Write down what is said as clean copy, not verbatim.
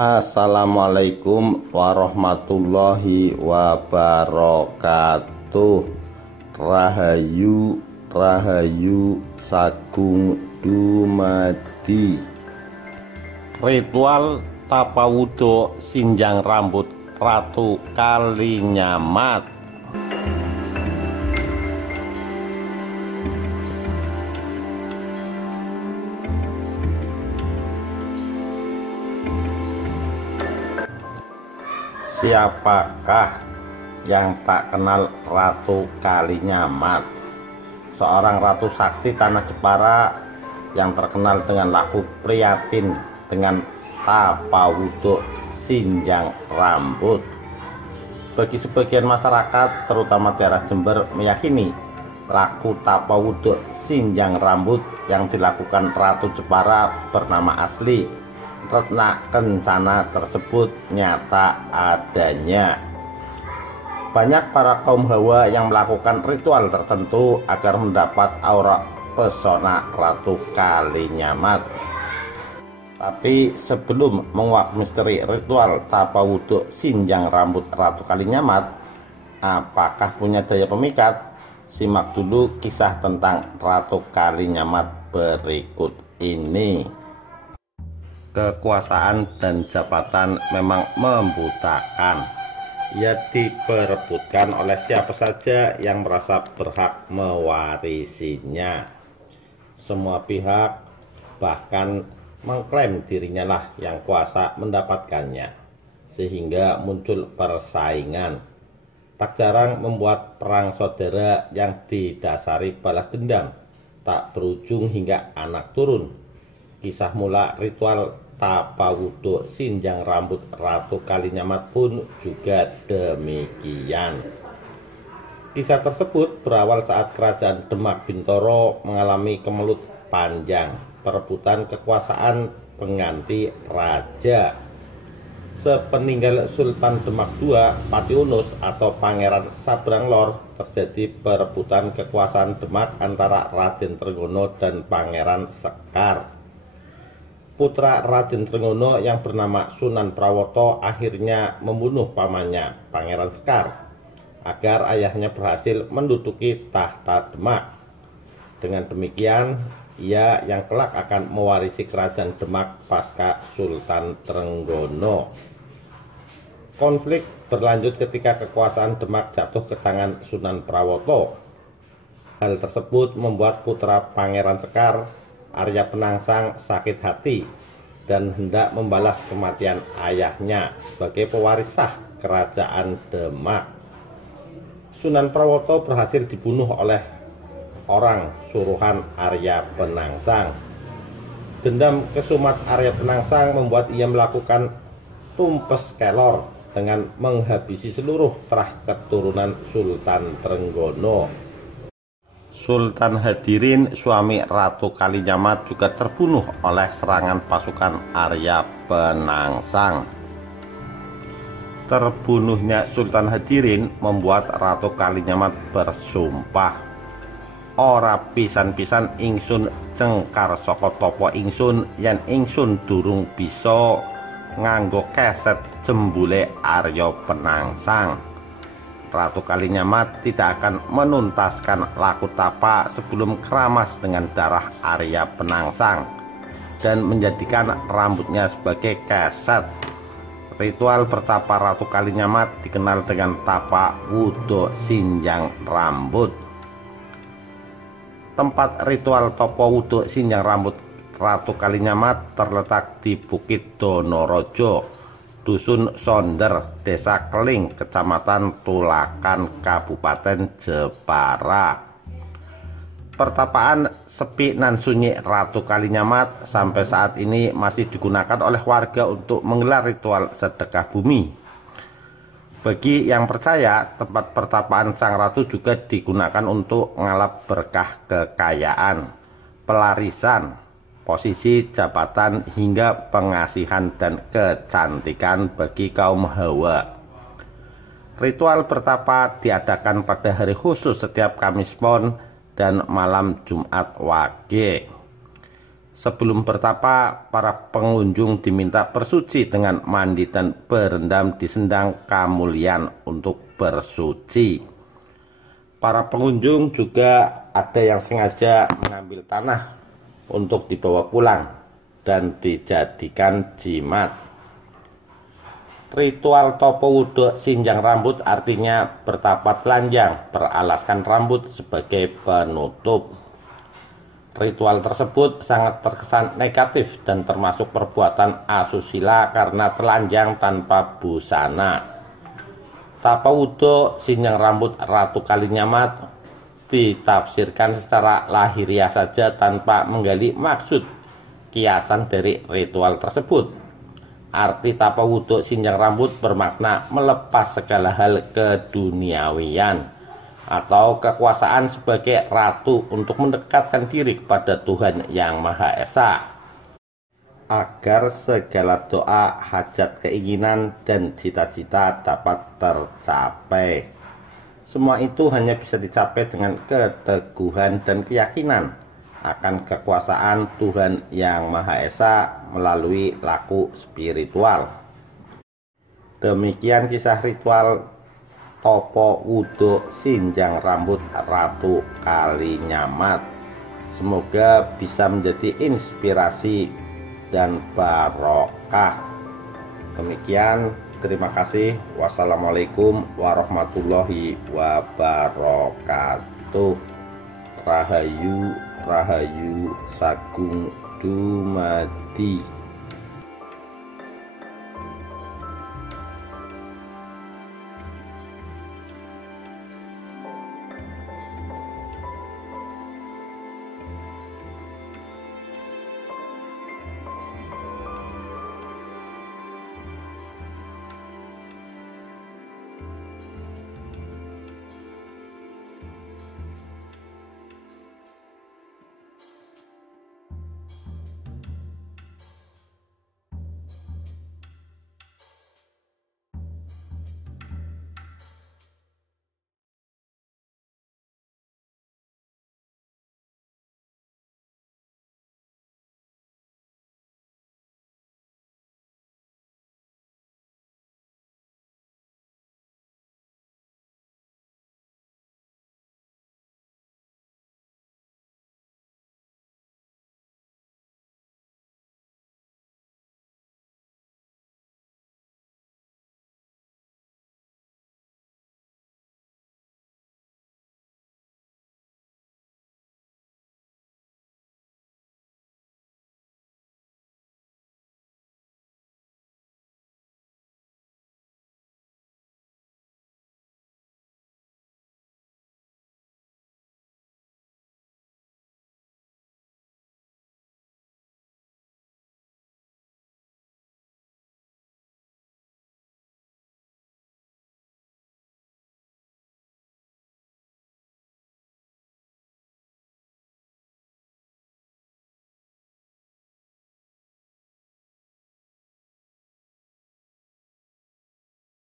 Assalamualaikum warahmatullahi wabarakatuh. Rahayu Rahayu Sagung dumadi. Ritual tapawudo sinjang rambut Ratu Kalinyamat. Siapakah yang tak kenal Ratu Kalinyamat? Seorang ratu sakti tanah Jepara yang terkenal dengan laku prihatin dengan tapawudo sinjang rambut. Bagi sebagian masyarakat, terutama daerah Jember, meyakini laku tapawudo sinjang rambut yang dilakukan Ratu Jepara bernama asli Retna Kencana tersebut nyata adanya. Banyak para kaum hawa yang melakukan ritual tertentu agar mendapat aura pesona Ratu Kalinyamat. Tapi sebelum menguak misteri ritual tapawudo sinjang rambut Ratu Kalinyamat, apakah punya daya pemikat? Simak dulu kisah tentang Ratu Kalinyamat berikut ini. Kekuasaan dan jabatan memang membutakan. Ia diperebutkan oleh siapa saja yang merasa berhak mewarisinya. Semua pihak bahkan mengklaim dirinya lah yang kuasa mendapatkannya, sehingga muncul persaingan. Tak jarang membuat perang saudara yang didasari balas dendam, tak berujung hingga anak turun. Kisah mula ritual tapawudo sinjang rambut Ratu Kalinyamat pun juga demikian. Kisah tersebut berawal saat kerajaan Demak Bintoro mengalami kemelut panjang perebutan kekuasaan pengganti raja. Sepeninggal Sultan Demak II Patiunus atau Pangeran Sabranglor, terjadi perebutan kekuasaan Demak antara Raden Trenggono dan Pangeran Sekar. Putra Raden Trenggono yang bernama Sunan Prawoto akhirnya membunuh pamannya Pangeran Sekar agar ayahnya berhasil menduduki tahta Demak. Dengan demikian, ia yang kelak akan mewarisi kerajaan Demak pasca Sultan Trenggono. Konflik berlanjut ketika kekuasaan Demak jatuh ke tangan Sunan Prawoto. Hal tersebut membuat putra Pangeran Sekar, Arya Penangsang, sakit hati dan hendak membalas kematian ayahnya sebagai pewaris sah kerajaan Demak. Sunan Prawoto berhasil dibunuh oleh orang suruhan Arya Penangsang. Dendam kesumat Arya Penangsang membuat ia melakukan tumpes kelor dengan menghabisi seluruh terah keturunan Sultan Trenggono. Sultan Hadirin, suami Ratu Kalinyamat, juga terbunuh oleh serangan pasukan Arya Penangsang. Terbunuhnya Sultan Hadirin membuat Ratu Kalinyamat bersumpah, "Ora pisan-pisan ingsun cengkar saka tapa ingsun yen ingsun durung bisa nganggo keset jembule Arya Penangsang." Ratu Kalinyamat tidak akan menuntaskan laku tapa sebelum keramas dengan darah Arya Penangsang dan menjadikan rambutnya sebagai keset. Ritual bertapa Ratu Kalinyamat dikenal dengan tapawudo sinjang rambut. Tempat ritual tapawudo sinjang rambut Ratu Kalinyamat terletak di Bukit Donorojo, Dusun Sonder, Desa Keling, Kecamatan Tulakan, Kabupaten Jepara. Pertapaan sepi nan sunyi Ratu Kalinyamat sampai saat ini masih digunakan oleh warga untuk menggelar ritual sedekah bumi. Bagi yang percaya, tempat pertapaan sang ratu juga digunakan untuk ngalap berkah kekayaan, pelarisan, posisi jabatan hingga pengasihan dan kecantikan bagi kaum hawa. Ritual bertapa diadakan pada hari khusus setiap Kamis Pon dan malam Jumat Wage. Sebelum bertapa, para pengunjung diminta bersuci dengan mandi dan berendam di sendang Kamulian untuk bersuci. Para pengunjung juga ada yang sengaja mengambil tanah untuk dibawa pulang dan dijadikan jimat. Ritual topo wudhu sinjang rambut artinya bertapa telanjang, beralaskan rambut sebagai penutup. Ritual tersebut sangat terkesan negatif dan termasuk perbuatan asusila karena telanjang tanpa busana. Tapa wudhu sinjang rambut Ratu Kalinyamat ditafsirkan secara lahiriah saja tanpa menggali maksud kiasan dari ritual tersebut. Arti tapa wudhu sinjang rambut bermakna melepas segala hal keduniawian atau kekuasaan sebagai ratu untuk mendekatkan diri kepada Tuhan Yang Maha Esa, agar segala doa, hajat, keinginan, dan cita-cita dapat tercapai. Semua itu hanya bisa dicapai dengan keteguhan dan keyakinan akan kekuasaan Tuhan Yang Maha Esa melalui laku spiritual. Demikian kisah ritual topo wudhu sinjang rambut Ratu Kalinyamat. Semoga bisa menjadi inspirasi dan barokah. Demikian, terima kasih. Wassalamualaikum warahmatullahi wabarakatuh. Rahayu Rahayu Sagung Dumadi.